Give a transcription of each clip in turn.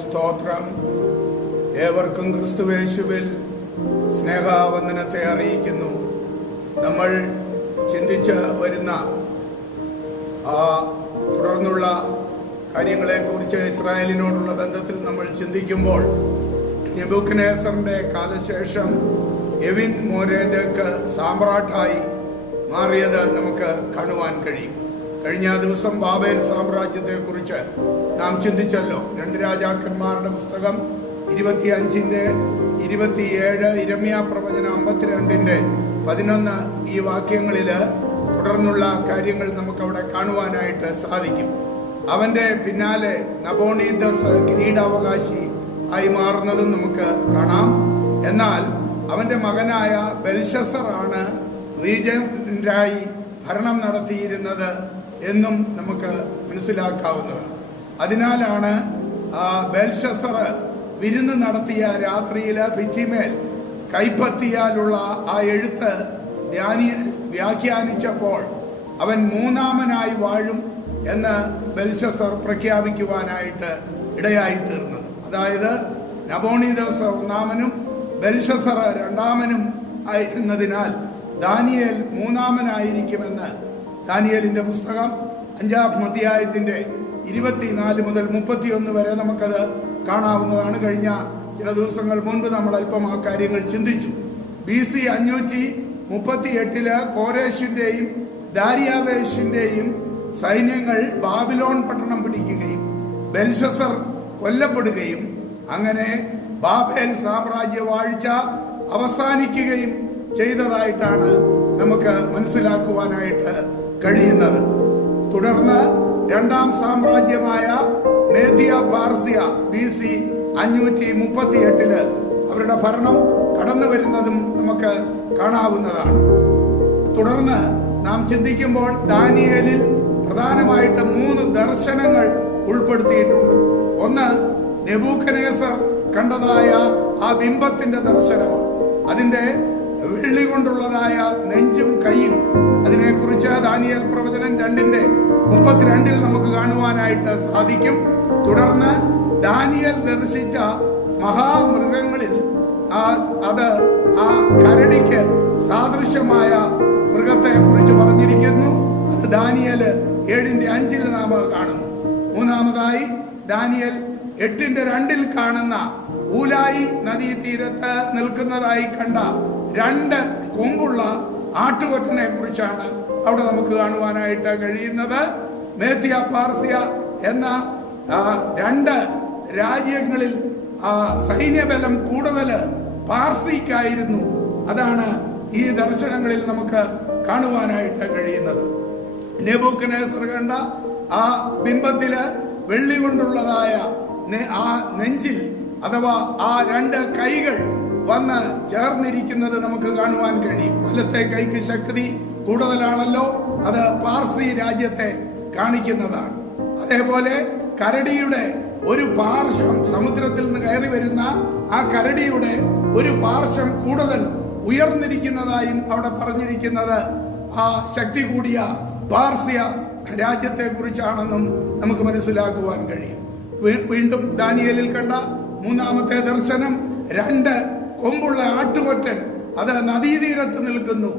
സ്തോത്രം. ഏവർക്കും ക്രിസ്തുവേശുവിൽ സ്നേഹാവന്ദനത്തെ അറിയിക്കുന്നു. നമ്മൾ ചിന്തിച്ച് വരുന്ന തുടർന്നുള്ള കാര്യങ്ങളെക്കുറിച്ച് ഇസ്രായേലിനോടുള്ള ബന്ധത്തിൽ നമ്മൾ ചിന്തിക്കുമ്പോൾ നെബൂഖദ്നേസറിന്റെ കാലശേഷം എവിൻ മോരേദക്ക് സാമ്രാട്ടായി മാറിയത് നമുക്ക് കാണുവാൻ കഴിയും. കഴിഞ്ഞ ദിവസം ബാബേൽ സാമ്രാജ്യത്തെക്കുറിച്ച് നാം ചിന്തിച്ചല്ലോ. 2 രാജാക്കന്മാരുടെ പുസ്തകം 25:27, ഇരമ്യാ പ്രവചനം 52:11 ഈ വാക്യങ്ങളിൽ തുടർന്നുള്ള കാര്യങ്ങൾ നമുക്കവിടെ കാണുവാനായിട്ട് സാധിക്കും. അവന്റെ പിന്നാലെ നബോണീദസ് കിരീടാവകാശി ആയി മാറുന്നതും നമുക്ക് കാണാം. എന്നാൽ അവന്റെ മകനായ ബെൽഷസറാണ് റീജന്റായി ഭരണം നടത്തിയിരുന്നത് എന്നും നമുക്ക് മനസ്സിലാക്കാവുന്നതാണ്. അതിനാലാണ് ബെൽഷസർ വിരുന്ന് നടത്തിയ രാത്രിയില് ഭിത്തിമേൽ കൈപ്പത്തിയാലുള്ള ആ എഴുത്ത് വ്യാഖ്യാനിച്ചപ്പോൾ അവൻ മൂന്നാമനായി വാഴും എന്ന് ബെൽഷസർ പ്രഖ്യാപിക്കുവാനായിട്ട് ഇടയായി തീർന്നത്. അതായത് നബോണീദസ് ഒന്നാമനും ബെൽഷസർ രണ്ടാമനും ആയിരുന്നതിനാൽ ദാനിയേൽ മൂന്നാമനായിരിക്കുമെന്ന് ദാനിയേലിന്റെ പുസ്തകം 5-ാം അധ്യായത്തിന്റെ 24 മുതൽ 31 വരെ നമുക്കത് കാണാവുന്നതാണ്. കഴിഞ്ഞ ചില ദിവസങ്ങൾ മുൻപ് നമ്മൾ അല്പം ആ കാര്യങ്ങൾ ചിന്തിച്ചു. BC 538 കോരേഷിന്റെയും ദാരിയാവേഷിന്റെയും സൈന്യങ്ങൾ ബാബിലോൺ പട്ടണം പിടിക്കുകയും ബെൽഷസർ കൊല്ലപ്പെടുകയും അങ്ങനെ ബാബേൽ സാമ്രാജ്യ വാഴ്ച അവസാനിക്കുകയും ചെയ്തതായിട്ടാണ് നമുക്ക് മനസ്സിലാക്കുവാനായിട്ട് കഴിയുന്നത്. തുടർന്ന് രണ്ടാം സാമ്രാജ്യമായ മേദ്യ പാർസ്യ BC 538 അവരുടെ ഭരണം കടന്നു വരുന്നതും നമുക്ക് കാണാവുന്നതാണ്. തുടർന്ന് നാം ചിന്തിക്കുമ്പോൾ ദാനിയേലിൽ പ്രധാനമായിട്ട് 3 ദർശനങ്ങൾ ഉൾപ്പെടുത്തിയിട്ടുണ്ട്. ഒന്ന്, നെബൂഖദ്നേസർ കണ്ടതായ ആ ബിംബത്തിന്റെ ദർശനമാണ്. അതിന്റെ വെള്ളി കൊണ്ടുള്ളതായ നെഞ്ചും കൈയും അതിനെക്കുറിച്ച് ദാനിയേൽ പ്രവചനം 2:32 നമുക്ക് കാണുവാനായിട്ട് സാധിക്കും. തുടർന്ന് ദാനിയേൽ ദർശിച്ച മഹാമൃഗങ്ങളിൽ അത് ആ കരടിക്ക് സാദൃശ്യമായ മൃഗത്തെ കുറിച്ച് പറഞ്ഞിരിക്കുന്നു. അത് ദാനിയേൽ 7:5 നാം കാണുന്നു. മൂന്നാമതായി ദാനിയേൽ 8:2 കാണുന്ന ഊലായി നദീതീരത്ത് നിൽക്കുന്നതായി കണ്ട 2 കൊമ്പുള്ള ആട്ടുകൊറ്റനെ കുറിച്ചാണ് അവിടെ നമുക്ക് കാണുവാനായിട്ട് കഴിയുന്നത്. മേദ്യ പാർസ്യ എന്ന 2 രാജ്യങ്ങളിൽ സൈന്യബലം കൂടുതൽ പാർസിക്കായിരുന്നു. അതാണ് ഈ ദർശനങ്ങളിൽ നമുക്ക് കാണുവാനായിട്ട് കഴിയുന്നത്. നെബൂഖദ്നേസർ കണ്ട ആ ബിംബത്തില് വെള്ളി കൊണ്ടുള്ളതായ ആ നെഞ്ചിൽ അഥവാ ആ 2 കൈകൾ വന്ന് ചേർന്നിരിക്കുന്നത് നമുക്ക് കാണുവാൻ കഴിയും. വലത്തെ കൈക്ക് ശക്തി കൂടുതലാണല്ലോ, അത് പാർസി രാജ്യത്തെ കാണിക്കുന്നതാണ്. അതേപോലെ കരടിയുടെ ഒരു പാർശ്വം, സമുദ്രത്തിൽ നിന്ന് കയറി വരുന്ന ആ കരടിയുടെ ഒരു പാർശ്വം കൂടുതൽ ഉയർന്നിരിക്കുന്നതായും അവിടെ പറഞ്ഞിരിക്കുന്നത് ആ ശക്തി കൂടിയ പാർസ്യ രാജ്യത്തെ കുറിച്ചാണെന്നും നമുക്ക് മനസ്സിലാക്കുവാൻ കഴിയും. വീണ്ടും ദാനിയേലിൽ കണ്ട മൂന്നാമത്തെ ദർശനം 2 കൊമ്പുള്ള ആട്ടുകൊറ്റൻ, അത് നദീതീരത്ത് നിൽക്കുന്നു.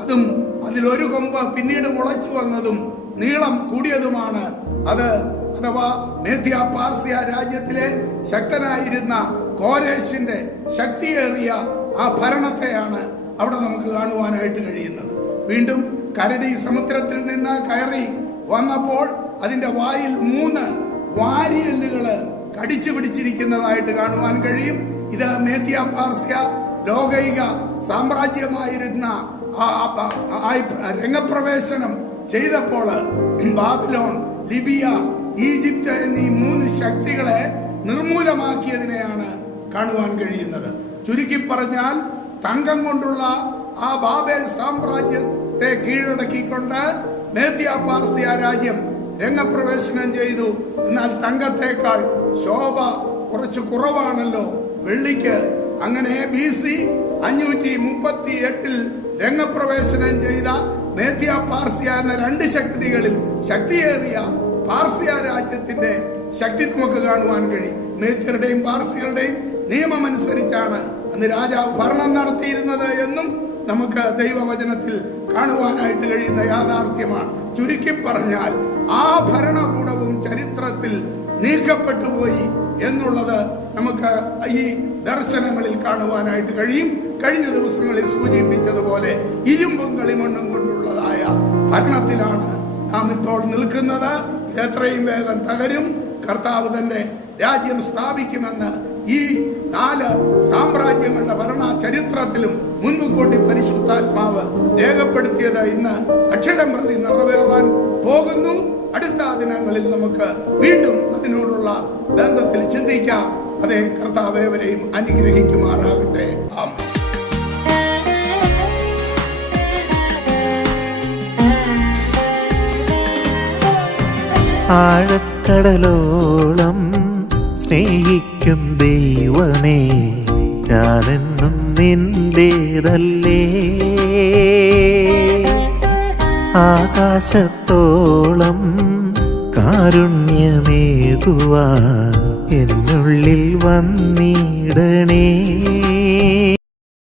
അതും അതിലൊരു കൊമ്പ് പിന്നീട് മുളച്ചു വന്നതും നീളം കൂടിയതുമാണ്. അത് അഥവാ മേദ്യ പാർസ്യ രാജ്യത്തിലെ ശക്തനായിരുന്ന കോരേഷിന്റെ ശക്തിയേറിയ ആ ഭരണത്തെയാണ് അവിടെ നമുക്ക് കാണുവാനായിട്ട് കഴിയുന്നത്. വീണ്ടും കരടി സമുദ്രത്തിൽ നിന്ന് കയറി വന്നപ്പോൾ അതിന്റെ വായിൽ 3 വാരിയല്ലുകള് കടിച്ചു പിടിച്ചിരിക്കുന്നതായിട്ട് കാണുവാൻ കഴിയും. ഇത് മേദ്യ പാർസ്യ ലോകൈക സാമ്രാജ്യമായിരുന്ന രംഗപ്രവേശനം ചെയ്തപ്പോൾ ബാബിലോൺ, ലിബിയ, ഈജിപ്ത് എന്നീ 3 ശക്തികളെ നിർമൂലമാക്കിയതിനെയാണ് കാണുവാൻ കഴിയുന്നത്. ചുരുക്കി പറഞ്ഞാൽ തങ്കം കൊണ്ടുള്ള ആ ബാബേൽ സാമ്രാജ്യത്തെ കീഴടക്കിക്കൊണ്ട് മേദ്യ പാർസ്യ രാജ്യം രംഗപ്രവേശനം ചെയ്തു. എന്നാൽ തങ്കത്തേക്കാൾ ശോഭ കുറച്ച് കുറവാണല്ലോ വെള്ളിക്ക്. അങ്ങനെ BC 538 രംഗപ്രവേശനം ചെയ്ത മേദ്യ പാർസ്യ എന്ന 2 ശക്തികളിൽ ശക്തിയേറിയ പാർസ്യ രാജ്യത്തിന്റെ ശക്തി നമുക്ക് കാണുവാൻ കഴിയും. മേത്യരുടെയും പാർസികളുടെയും നിയമമനുസരിച്ചാണ് അന്ന് രാജാവ് ഭരണം നടത്തിയിരുന്നത് എന്നും നമുക്ക് ദൈവവചനത്തിൽ കാണുവാനായിട്ട് കഴിയുന്ന യാഥാർത്ഥ്യമാണ്. ചുരുക്കി പറഞ്ഞാൽ ആ ഭരണകൂടവും ചരിത്രത്തിൽ നീക്കപ്പെട്ടു പോയി എന്നുള്ളത് നമുക്ക് ഈ ദർശനങ്ങളിൽ കാണുവാനായിട്ട് കഴിയും. കഴിഞ്ഞ ദിവസങ്ങളിൽ സൂചിപ്പിച്ചതുപോലെ ഇരുമ്പും കളിമണ്ണും കൊണ്ടുള്ളതായ ഭരണത്തിലാണ് നാം ഇപ്പോൾ നിൽക്കുന്നത്. ഇത് എത്രയും വേഗം തകരും. കർത്താവ് തന്നെ രാജ്യം സ്ഥാപിക്കുമെന്ന് ഈ 4 സാമ്രാജ്യങ്ങളുടെ ഭരണ ചരിത്രത്തിലും മുൻപ് കൂട്ടി പരിശുദ്ധാത്മാവ് രേഖപ്പെടുത്തിയത് ഇന്ന് അക്ഷരം പ്രതി നിറവേറാൻ പോകുന്നു. അടുത്ത ദിനങ്ങളിൽ നമുക്ക് വീണ്ടും അതിനോടുള്ള ബന്ധത്തിൽ ചിന്തിക്കാം. അതേ കർത്താവ് ഏവരെയും അനുഗ്രഹിക്കുമാറാകട്ടെ. ആമേൻ. ആഴക്കടലോളം സ്നേഹിക്കും ദൈവമേ, ഞാനെന്നും നിന്റേതല്ലേ. ആകാശത്തോളം കാരുണ്യമേകുവാൻ എന്നുള്ളിൽ വന്നിടണേ.